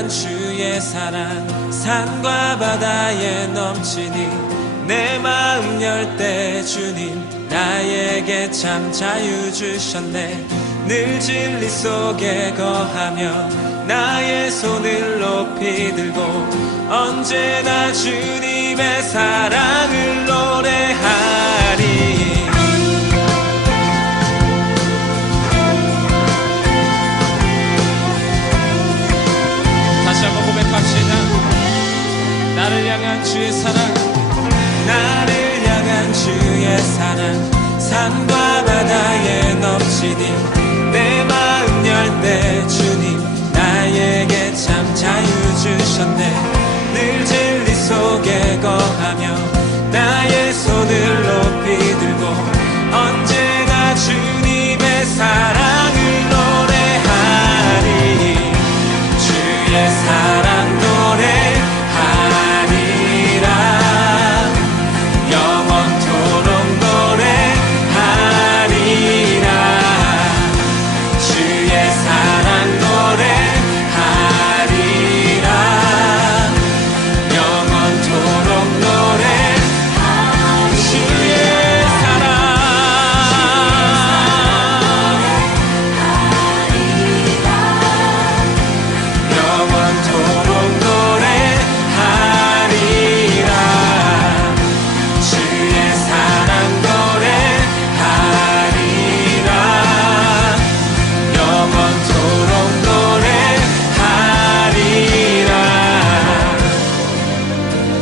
향한 주의 사랑 산과 바다에 넘치니 내 마음 열 때 주님 나에게 참 자유 주셨네. 늘 진리 속에 거하며 나의 손을 높이 들고 언제나 주님의 사랑을 노래하리. 다시 한번 고백합시다. 나를 향한 주의 사랑, 나를 향한 주의 사랑 산과 바다에 넘치니 내 마음 열 때 주님 나에게 참 자유 주셨네. 늘 진리 속에 거하며 나의 손을 높이 들고 언제나 주님의 사랑을 노래하리. 주의 사랑 노래하리라. 영원토록 노래하리라. 주의 사랑 노래하리라. 영원토록 노래하리라. 주의 사랑 영원토록 노래하리라. 주의 사랑 노래하리라. 영원토록 노래하리라.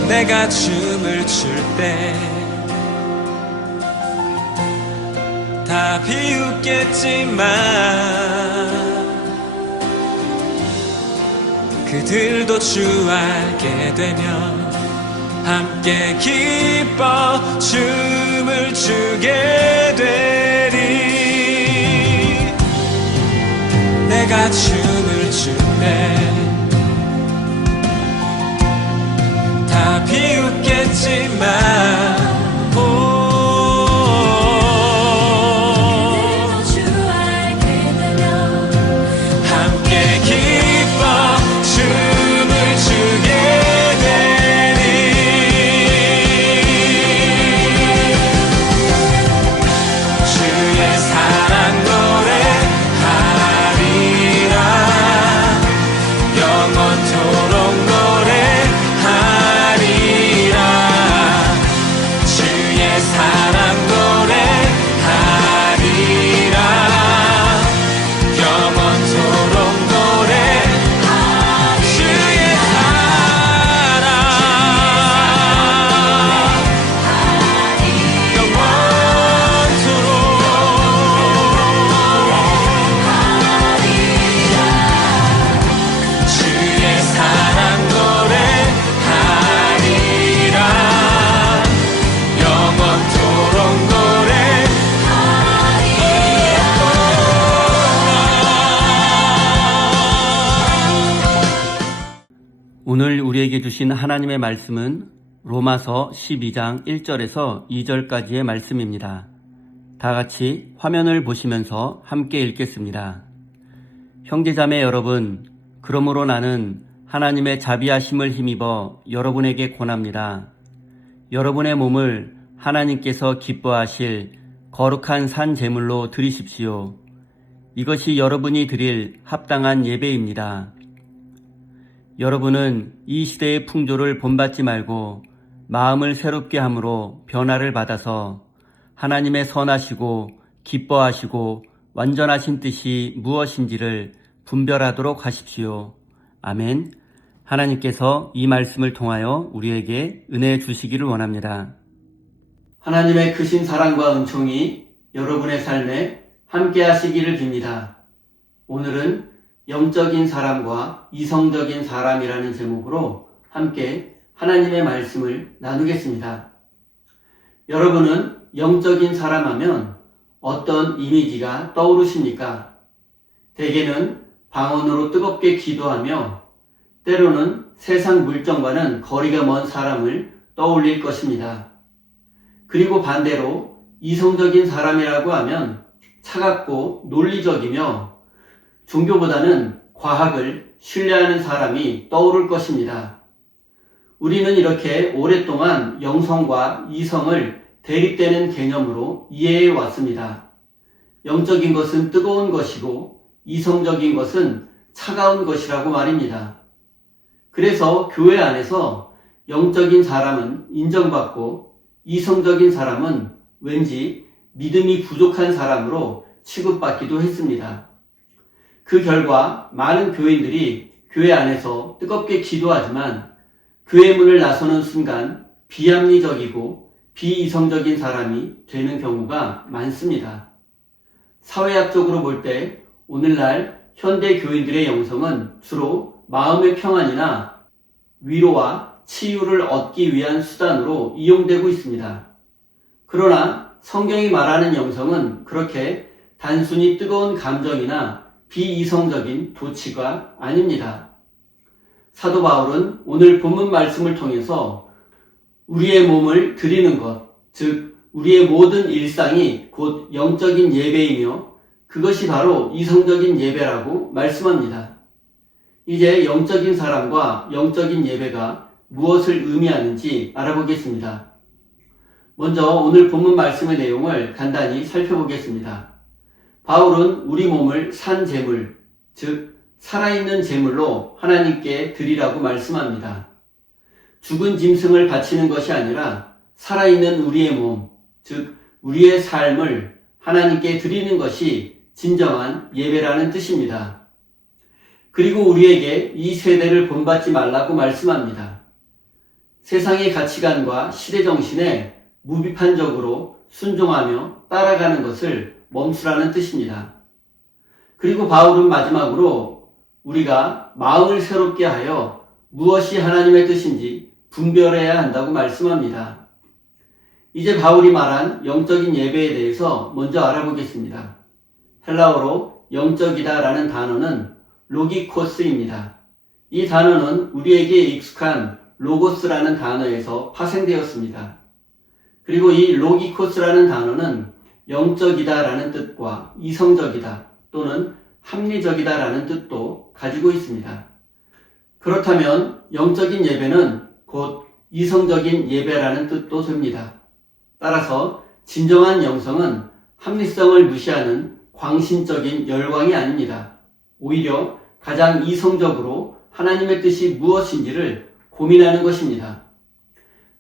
내가 춤을 출 때 다 비웃겠지만 그들도 주 알게 되면 함께 기뻐 춤을 추게 되리. 내가 춤을 출 때 다 비웃겠지만 함께 기뻐 춤을 추게 되리. 주의 사랑 노래하리라. 영원토록 노래하리라. 주의 사랑 노래하리라. 영원토록 노래하리라. 주의 사랑 영원토록 주의 사랑 노래하리라. 영원토록 오늘 우리에게 주신 하나님의 말씀은 로마서 12장 1절에서 2절까지의 말씀입니다. 다 같이 화면을 보시면서 함께 읽겠습니다. 형제자매 여러분, 그러므로 나는 하나님의 자비하심을 힘입어 여러분에게 권합니다. 여러분의 몸을 하나님께서 기뻐하실 거룩한 산 제물로 드리십시오. 이것이 여러분이 드릴 합당한 예배입니다. 여러분은 이 시대의 풍조를 본받지 말고 마음을 새롭게 함으로 변화를 받아서 하나님의 선하시고 기뻐하시고 완전하신 뜻이 무엇인지를 분별하도록 하십시오. 아멘. 하나님께서 이 말씀을 통하여 우리에게 은혜 주시기를 원합니다. 하나님의 크신 사랑과 은총이 여러분의 삶에 함께 하시기를 빕니다. 오늘은 영적인 사람과 이성적인 사람이라는 제목으로 함께 하나님의 말씀을 나누겠습니다. 여러분은 영적인 사람 하면 어떤 이미지가 떠오르십니까? 대개는 방언으로 뜨겁게 기도하며 때로는 세상 물정과는 거리가 먼 사람을 떠올릴 것입니다. 그리고 반대로 이성적인 사람이라고 하면 차갑고 논리적이며 종교보다는 과학을 신뢰하는 사람이 떠오를 것입니다. 우리는 이렇게 오랫동안 영성과 이성을 대립되는 개념으로 이해해 왔습니다. 영적인 것은 뜨거운 것이고 이성적인 것은 차가운 것이라고 말입니다. 그래서 교회 안에서 영적인 사람은 인정받고 이성적인 사람은 왠지 믿음이 부족한 사람으로 취급받기도 했습니다. 그 결과 많은 교인들이 교회 안에서 뜨겁게 기도하지만 교회 문을 나서는 순간 비합리적이고 비이성적인 사람이 되는 경우가 많습니다. 사회학적으로 볼 때 오늘날 현대 교인들의 영성은 주로 마음의 평안이나 위로와 치유를 얻기 위한 수단으로 이용되고 있습니다. 그러나 성경이 말하는 영성은 그렇게 단순히 뜨거운 감정이나 비이성적인 도취가 아닙니다. 사도 바울은 오늘 본문 말씀을 통해서 우리의 몸을 드리는 것, 즉 우리의 모든 일상이 곧 영적인 예배이며 그것이 바로 이성적인 예배라고 말씀합니다. 이제 영적인 사람과 영적인 예배가 무엇을 의미하는지 알아보겠습니다. 먼저 오늘 본문 말씀의 내용을 간단히 살펴보겠습니다. 바울은 우리 몸을 산 제물, 즉 살아있는 제물로 하나님께 드리라고 말씀합니다. 죽은 짐승을 바치는 것이 아니라 살아있는 우리의 몸, 즉 우리의 삶을 하나님께 드리는 것이 진정한 예배라는 뜻입니다. 그리고 우리에게 이 세대를 본받지 말라고 말씀합니다. 세상의 가치관과 시대 정신에 무비판적으로 순종하며 따라가는 것을 멈추라는 뜻입니다. 그리고 바울은 마지막으로 우리가 마음을 새롭게 하여 무엇이 하나님의 뜻인지 분별해야 한다고 말씀합니다. 이제 바울이 말한 영적인 예배에 대해서 먼저 알아보겠습니다. 헬라어로 영적이다라는 단어는 로기코스입니다. 이 단어는 우리에게 익숙한 로고스라는 단어에서 파생되었습니다. 그리고 이 로기코스라는 단어는 영적이다라는 뜻과 이성적이다 또는 합리적이다라는 뜻도 가지고 있습니다. 그렇다면 영적인 예배는 곧 이성적인 예배라는 뜻도 됩니다. 따라서 진정한 영성은 합리성을 무시하는 광신적인 열광이 아닙니다. 오히려 가장 이성적으로 하나님의 뜻이 무엇인지를 고민하는 것입니다.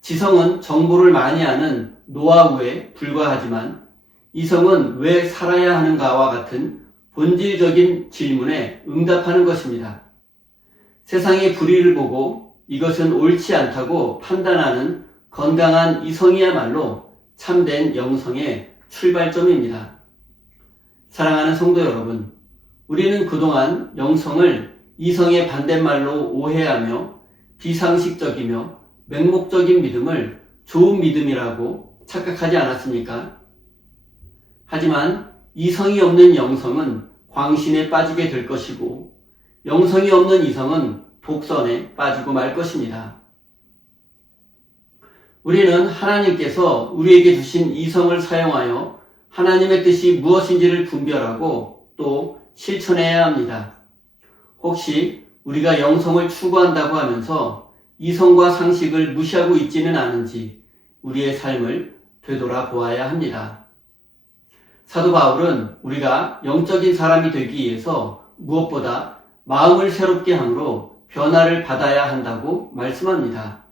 지성은 정보를 많이 아는 노하우에 불과하지만 이성은 왜 살아야 하는가와 같은 본질적인 질문에 응답하는 것입니다. 세상의 불의를 보고 이것은 옳지 않다고 판단하는 건강한 이성이야말로 참된 영성의 출발점입니다. 사랑하는 성도 여러분, 우리는 그동안 영성을 이성의 반대말로 오해하며 비상식적이며 맹목적인 믿음을 좋은 믿음이라고 착각하지 않았습니까? 하지만 이성이 없는 영성은 광신에 빠지게 될 것이고 영성이 없는 이성은 독선에 빠지고 말 것입니다. 우리는 하나님께서 우리에게 주신 이성을 사용하여 하나님의 뜻이 무엇인지를 분별하고 또 실천해야 합니다. 혹시 우리가 영성을 추구한다고 하면서 이성과 상식을 무시하고 있지는 않은지 우리의 삶을 되돌아보아야 합니다. 사도 바울은 우리가 영적인 사람이 되기 위해서 무엇보다 마음을 새롭게 함으로 변화를 받아야 한다고 말씀합니다.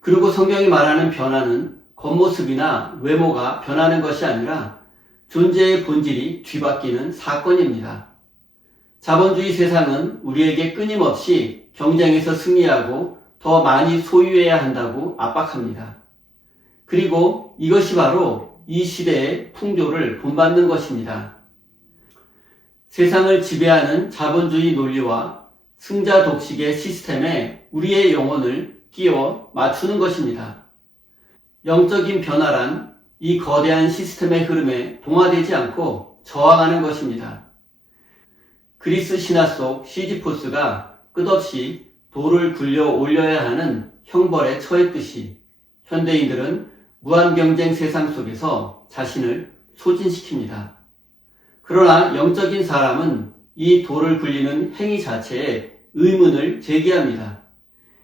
그리고 성경이 말하는 변화는 겉모습이나 외모가 변하는 것이 아니라 존재의 본질이 뒤바뀌는 사건입니다. 자본주의 세상은 우리에게 끊임없이 경쟁에서 승리하고 더 많이 소유해야 한다고 압박합니다. 그리고 이것이 바로 이 시대의 풍조를 본받는 것입니다. 세상을 지배하는 자본주의 논리와 승자 독식의 시스템에 우리의 영혼을 끼워 맞추는 것입니다. 영적인 변화란 이 거대한 시스템의 흐름에 동화되지 않고 저항하는 것입니다. 그리스 신화 속 시지포스가 끝없이 돌을 굴려 올려야 하는 형벌에 처했듯이 현대인들은 무한경쟁 세상 속에서 자신을 소진시킵니다. 그러나 영적인 사람은 이 돌을 굴리는 행위 자체에 의문을 제기합니다.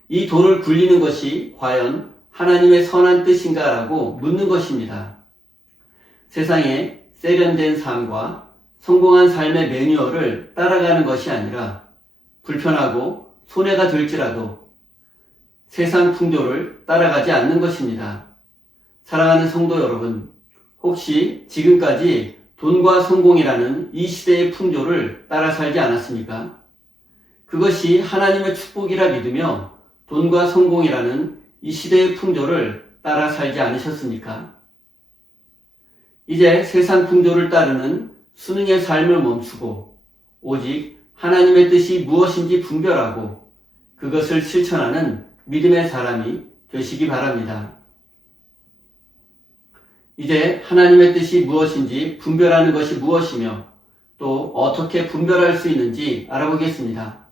이 돌을 굴리는 것이 과연 하나님의 선한 뜻인가라고 묻는 것입니다. 세상에 세련된 삶과 성공한 삶의 매뉴얼을 따라가는 것이 아니라 불편하고 손해가 될지라도 세상 풍조를 따라가지 않는 것입니다. 사랑하는 성도 여러분, 혹시 지금까지 돈과 성공이라는 이 시대의 풍조를 따라 살지 않았습니까? 그것이 하나님의 축복이라 믿으며 돈과 성공이라는 이 시대의 풍조를 따라 살지 않으셨습니까? 이제 세상 풍조를 따르는 수능의 삶을 멈추고 오직 하나님의 뜻이 무엇인지 분별하고 그것을 실천하는 믿음의 사람이 되시기 바랍니다. 이제 하나님의 뜻이 무엇인지 분별하는 것이 무엇이며 또 어떻게 분별할 수 있는지 알아보겠습니다.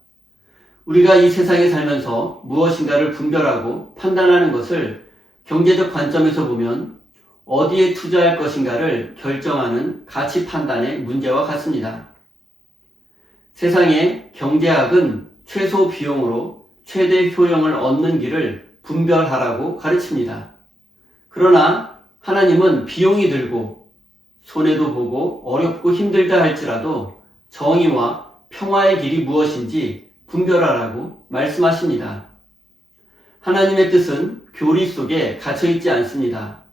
우리가 이 세상에 살면서 무엇인가를 분별하고 판단하는 것을 경제적 관점에서 보면 어디에 투자할 것인가를 결정하는 가치 판단의 문제와 같습니다. 세상의 경제학은 최소 비용으로 최대 효용을 얻는 길을 분별하라고 가르칩니다. 그러나 하나님은 비용이 들고 손해도 보고 어렵고 힘들다 할지라도 정의와 평화의 길이 무엇인지 분별하라고 말씀하십니다. 하나님의 뜻은 교리 속에 갇혀있지 않습니다.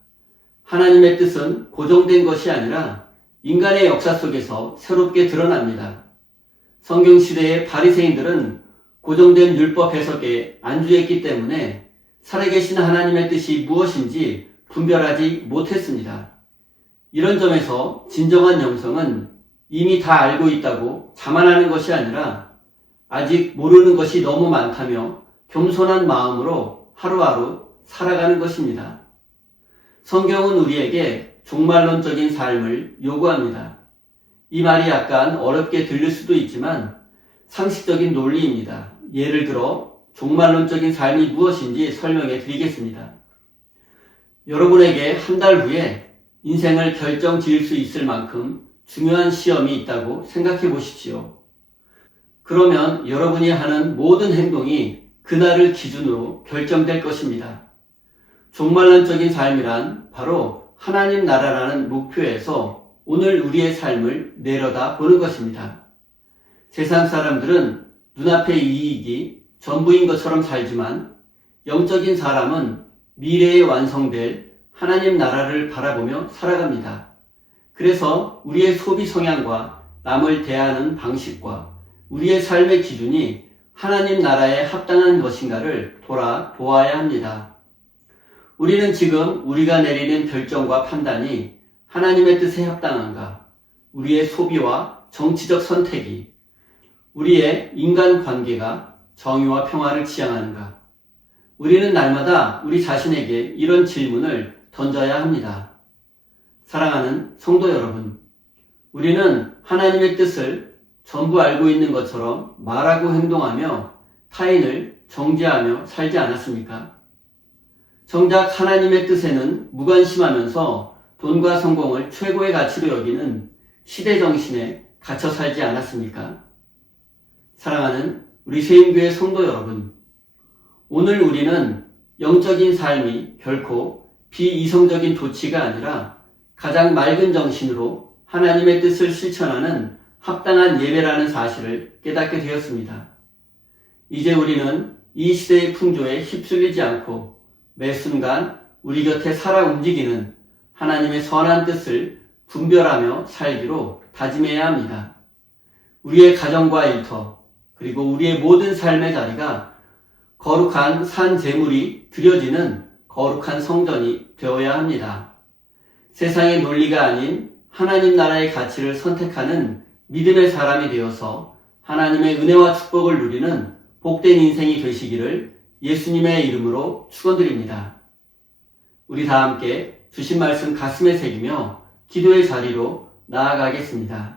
하나님의 뜻은 고정된 것이 아니라 인간의 역사 속에서 새롭게 드러납니다. 성경시대의 바리새인들은 고정된 율법 해석에 안주했기 때문에 살아계신 하나님의 뜻이 무엇인지 분별하지 못했습니다. 이런 점에서 진정한 영성은 이미 다 알고 있다고 자만하는 것이 아니라 아직 모르는 것이 너무 많다며 겸손한 마음으로 하루하루 살아가는 것입니다. 성경은 우리에게 종말론적인 삶을 요구합니다. 이 말이 약간 어렵게 들릴 수도 있지만 상식적인 논리입니다. 예를 들어 종말론적인 삶이 무엇인지 설명해 드리겠습니다. 여러분에게 한 달 후에 인생을 결정 지을 수 있을 만큼 중요한 시험이 있다고 생각해 보십시오. 그러면 여러분이 하는 모든 행동이 그날을 기준으로 결정될 것입니다. 종말론적인 삶이란 바로 하나님 나라라는 목표에서 오늘 우리의 삶을 내려다 보는 것입니다. 세상 사람들은 눈앞의 이익이 전부인 것처럼 살지만 영적인 사람은 미래에 완성될 하나님 나라를 바라보며 살아갑니다. 그래서 우리의 소비 성향과 남을 대하는 방식과 우리의 삶의 기준이 하나님 나라에 합당한 것인가를 돌아보아야 합니다. 우리는 지금 우리가 내리는 결정과 판단이 하나님의 뜻에 합당한가? 우리의 소비와 정치적 선택이 우리의 인간관계가 정의와 평화를 지향하는가? 우리는 날마다 우리 자신에게 이런 질문을 던져야 합니다. 사랑하는 성도 여러분, 우리는 하나님의 뜻을 전부 알고 있는 것처럼 말하고 행동하며 타인을 정죄하며 살지 않았습니까? 정작 하나님의 뜻에는 무관심하면서 돈과 성공을 최고의 가치로 여기는 시대정신에 갇혀 살지 않았습니까? 사랑하는 우리 세임교회 성도 여러분, 오늘 우리는 영적인 삶이 결코 비이성적인 도치가 아니라 가장 맑은 정신으로 하나님의 뜻을 실천하는 합당한 예배라는 사실을 깨닫게 되었습니다. 이제 우리는 이 시대의 풍조에 휩쓸리지 않고 매 순간 우리 곁에 살아 움직이는 하나님의 선한 뜻을 분별하며 살기로 다짐해야 합니다. 우리의 가정과 일터, 그리고 우리의 모든 삶의 자리가 거룩한 산 제물이 드려지는 거룩한 성전이 되어야 합니다. 세상의 논리가 아닌 하나님 나라의 가치를 선택하는 믿음의 사람이 되어서 하나님의 은혜와 축복을 누리는 복된 인생이 되시기를 예수님의 이름으로 축원드립니다. 우리 다 함께 주신 말씀 가슴에 새기며 기도의 자리로 나아가겠습니다.